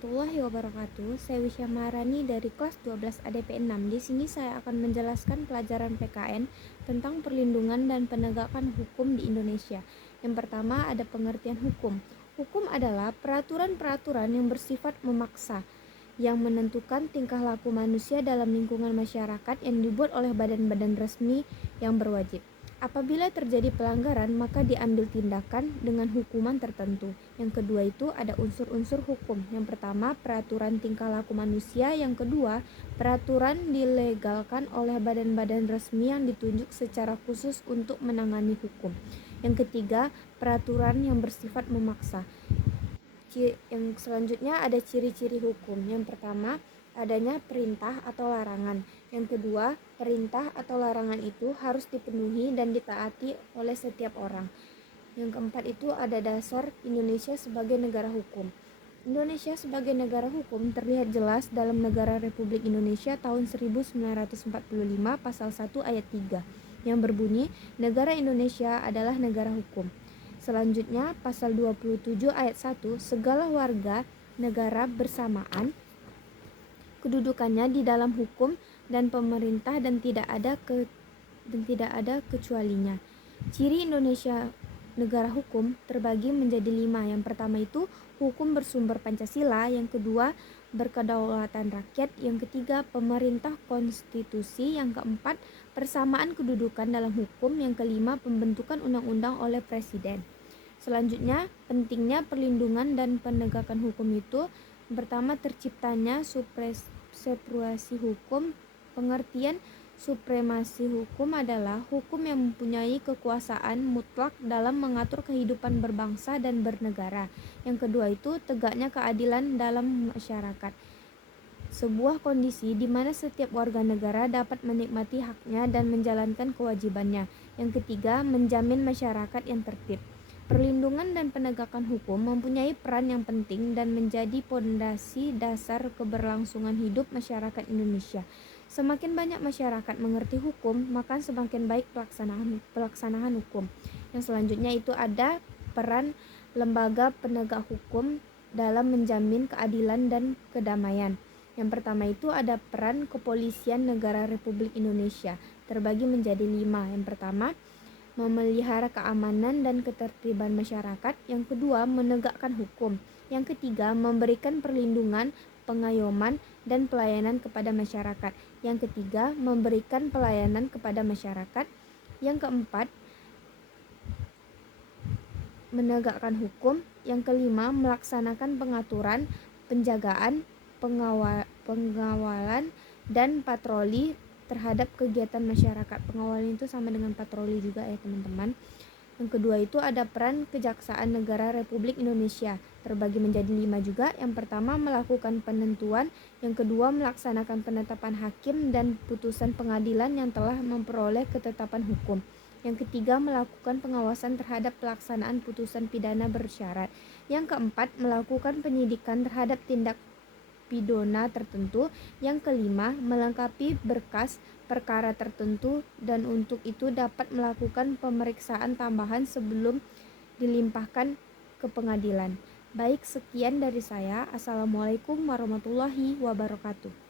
warahmatullahi wabarakatuh. Saya Wisya Maharani dari kelas 12 ADP 6. Di sini saya akan menjelaskan pelajaran PKN tentang perlindungan dan penegakan hukum di Indonesia. Yang pertama ada pengertian hukum. Hukum adalah peraturan-peraturan yang bersifat memaksa, yang menentukan tingkah laku manusia dalam lingkungan masyarakat yang dibuat oleh badan-badan resmi yang berwajib. Apabila terjadi pelanggaran, maka diambil tindakan dengan hukuman tertentu. Yang kedua itu ada unsur-unsur hukum. Yang pertama, peraturan tingkah laku manusia. Yang kedua, peraturan dilegalkan oleh badan-badan resmi yang ditunjuk secara khusus untuk menangani hukum. Yang ketiga, peraturan yang bersifat memaksa. Yang selanjutnya ada ciri-ciri hukum. Yang pertama, adanya perintah atau larangan. Yang kedua, perintah atau larangan itu harus dipenuhi dan ditaati oleh setiap orang. Yang keempat itu ada dasar Indonesia sebagai negara hukum. Indonesia sebagai negara hukum terlihat jelas dalam Negara Republik Indonesia tahun 1945 pasal 1 ayat 3 yang berbunyi, negara Indonesia adalah negara hukum. Selanjutnya, pasal 27 ayat 1, segala warga negara bersamaan kedudukannya di dalam hukum dan pemerintah dan tidak ada kecualinya. Ciri Indonesia negara hukum terbagi menjadi 5. Yang pertama itu hukum bersumber Pancasila, yang kedua berkedaulatan rakyat, yang ketiga pemerintah konstitusi, yang keempat persamaan kedudukan dalam hukum, yang kelima pembentukan undang-undang oleh presiden. Selanjutnya, pentingnya perlindungan dan penegakan hukum itu pertama terciptanya supremasi hukum. Pengertian supremasi hukum adalah hukum yang mempunyai kekuasaan mutlak dalam mengatur kehidupan berbangsa dan bernegara. Yang kedua itu tegaknya keadilan dalam masyarakat. Sebuah kondisi di mana setiap warga negara dapat menikmati haknya dan menjalankan kewajibannya. Yang ketiga, menjamin masyarakat yang tertib. Perlindungan dan penegakan hukum mempunyai peran yang penting dan menjadi pondasi dasar keberlangsungan hidup masyarakat Indonesia. Semakin banyak masyarakat mengerti hukum, maka semakin baik pelaksanaan hukum. Yang selanjutnya itu ada peran lembaga penegak hukum dalam menjamin keadilan dan kedamaian. Yang pertama itu ada peran Kepolisian Negara Republik Indonesia, terbagi menjadi 5. Yang pertama, memelihara keamanan dan ketertiban masyarakat. Yang kedua, menegakkan hukum. Yang ketiga, memberikan perlindungan, pengayoman, dan pelayanan kepada masyarakat. Yang ketiga, memberikan pelayanan kepada masyarakat. Yang keempat, menegakkan hukum. Yang kelima, melaksanakan pengaturan, penjagaan, pengawalan, dan patroli terhadap kegiatan masyarakat. Pengawalan itu sama dengan patroli juga ya teman-teman. Yang kedua itu ada peran Kejaksaan Negara Republik Indonesia, terbagi menjadi 5 juga. Yang pertama, melakukan penentuan. Yang kedua, melaksanakan penetapan hakim dan putusan pengadilan yang telah memperoleh ketetapan hukum. Yang ketiga, melakukan pengawasan terhadap pelaksanaan putusan pidana bersyarat. Yang keempat, melakukan penyidikan terhadap tindak pidana tertentu. Yang kelima, melengkapi berkas perkara tertentu dan untuk itu dapat melakukan pemeriksaan tambahan sebelum dilimpahkan ke pengadilan. Baik, sekian dari saya. Assalamualaikum warahmatullahi wabarakatuh.